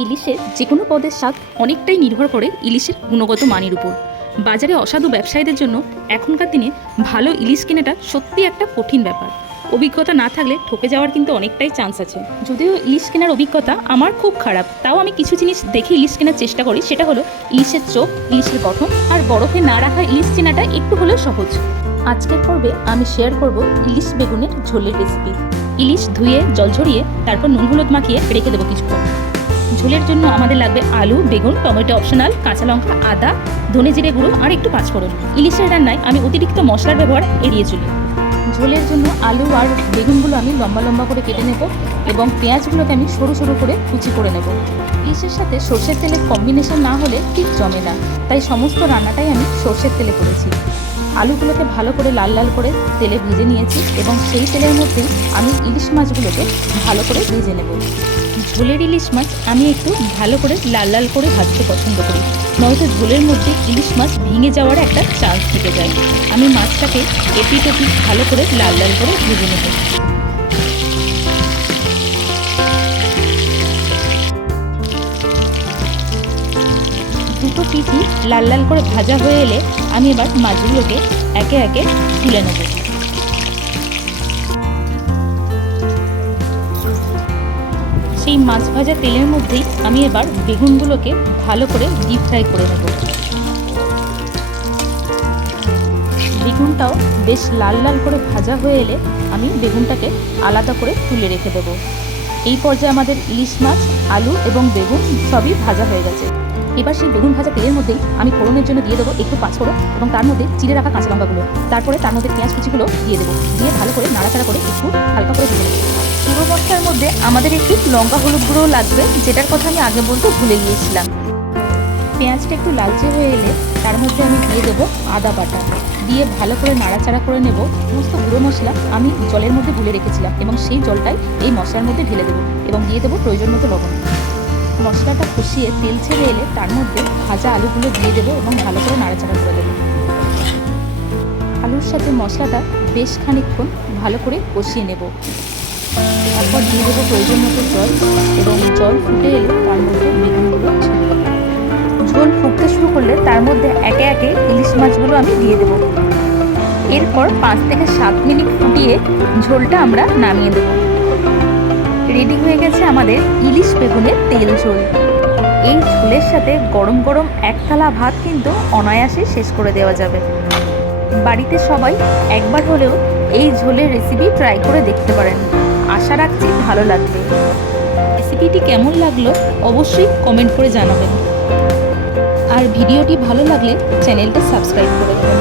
ইলিশের যে কোনো পদের স্বাদ অনেকটাই নির্ভর করে ইলিশের গুণগত মানের উপর। বাজারে অসাধু ব্যবসায়ীদের জন্য এখনকার দিনে ভালো ইলিশ কেনাটা সত্যি একটা কঠিন ব্যাপার। অভিজ্ঞতা না থাকলে ঠকে যাওয়ার কিন্তু অনেকটাই চান্স আছে। যদিও ইলিশ কেনার অভিজ্ঞতা আমার খুব খারাপ, তাও আমি কিছু জিনিস দেখে ইলিশ কেনার চেষ্টা করি। সেটা হলো ইলিশের চোখ, ইলিশের গঠন আর বরফে না রাখা ইলিশ চেনাটা একটু হলেও সহজ। আজকের পর্বে আমি শেয়ার করব ইলিশ বেগুনের ঝোলের রেসিপি। ইলিশ ধুয়ে জল ঝরিয়ে তারপর নুন হলুদ মাখিয়ে রেখে দেবো কিছুক্ষণ। ঝোলের জন্য আমাদের লাগবে আলু, বেগুন, টমেটো অপশনাল, কাঁচা লঙ্কা, আদা, ধনে জিরে গুঁড়ো আর একটু পাঁচফোড়ন। ইলিশের রান্নায় আমি অতিরিক্ত মশলার ব্যবহার এড়িয়ে চলি। ঝোলের জন্য আলু আর বেগুনগুলো আমি লম্বা লম্বা করে কেটে নেব এবং পেঁয়াজগুলোকে আমি সরু সরু করে কুচি করে নেব। ইলিশের সাথে সর্ষের তেলের কম্বিনেশন না হলে ঠিক জমে না, তাই সমস্ত রান্নাটাই আমি সর্ষের তেলে করেছি। আলুগুলোকে ভালো করে লাল লাল করে তেলে ভেজে নিয়েছি এবং সেই তেলের মধ্যেই আমি ইলিশ মাছগুলোকে ভালো করে ভেজে নেব। ঝোলের ইলিশ মাছ আমি একটু ভালো করে লাল লাল করে ভাজতে পছন্দ করি, নয়তো ঝোলের মধ্যে ইলিশ মাছ ভেঙে যাওয়ার একটা চান্স থেকে যায়। আমি মাছটাকে এপিট ওপিট ভালো করে লাল লাল করে ভেজে নেব। দুটো পিঠই লাল লাল করে ভাজা হয়ে এলে আমি এবার মাছগুলোকে একে একে তুলে নেব। সেই মাছ ভাজা তেলের মধ্যেই আমি এবার বেগুনগুলোকে ভালো করে ডিপ ফ্রাই করে নেব। বেগুনটাও বেশ লাল লাল করে ভাজা হয়ে এলে আমি বেগুনটাকে আলাদা করে তুলে রেখে দেব। এই পর্যায়ে আমাদের ইলিশ মাছ, আলু এবং বেগুন সবই ভাজা হয়ে গেছে। এবার সেই বেগুন ভাজা তেলের মধ্যেই আমি ফোড়নের জন্য দিয়ে দেবো একটু পাঁচফোড়ন এবং তার মধ্যে চিড়ে রাখা কাঁচা লঙ্কাগুলো, তারপরে তার মধ্যে পেঁয়াজ কুচিগুলো দিয়ে দেবো। দিয়ে ভালো করে নাড়াচাড়া করে একটু হালকা করে ভেজে নেবো। পুরো মশলার মধ্যে আমাদের একটু লঙ্কা হলুদ গুঁড়োও লাগবে, যেটার কথা আমি আগে বলতে ভুলে গিয়েছিলাম। পেঁয়াজটা একটু লালচে হয়ে এলে তার মধ্যে আমি দিয়ে দেবো আদা বাটা, দিয়ে ভালো করে নাড়াচাড়া করে নেব। সমস্ত গুঁড়ো মশলা আমি জলের মধ্যে গুলে রেখেছিলাম এবং সেই জলটাই এই মশলার মধ্যে ঢেলে দেবো এবং দিয়ে দেবো প্রয়োজন মতো লবণ। মশলাটা কষিয়ে তেল ছেড়ে এলে তার মধ্যে ভাজা আলুগুলো দিয়ে দেবো এবং ভালো করে নাড়াচাড়া করে দেবো। আলুর সাথে মশলাটা বেশ খানিকক্ষণ ভালো করে কষিয়ে নেব। তারপর দিয়ে দেবো প্রয়োজন মতো জল এবং জল ফুটে এলে তার মধ্যে বেগুনগুলো ছেড়ে দেবো। ঝোল ফুটতে শুরু করলে তার মধ্যে একে একে ইলিশ মাছগুলো আমি দিয়ে দেবো। এরপর 5 থেকে 7 মিনিট ফুটিয়ে ঝোলটা আমরা নামিয়ে দেবো। রেডি হয়ে গেছে আমাদের ইলিশ বেগুনের তেল ঝোল। এই ঝোলের সাথে গরম গরম এক থালা ভাত কিন্তু অনায়াসে শেষ করে দেওয়া যাবে। বাড়িতে সবাই একবার হলেও এই ঝোলের রেসিপি ট্রাই করে দেখতে পারেন। আশা রাখছি ভালো লাগবে। রেসিপিটি কেমন লাগলো অবশ্যই কমেন্ট করে জানাবেন, আর ভিডিওটি ভালো লাগলে চ্যানেলটা সাবস্ক্রাইব করে দেবেন।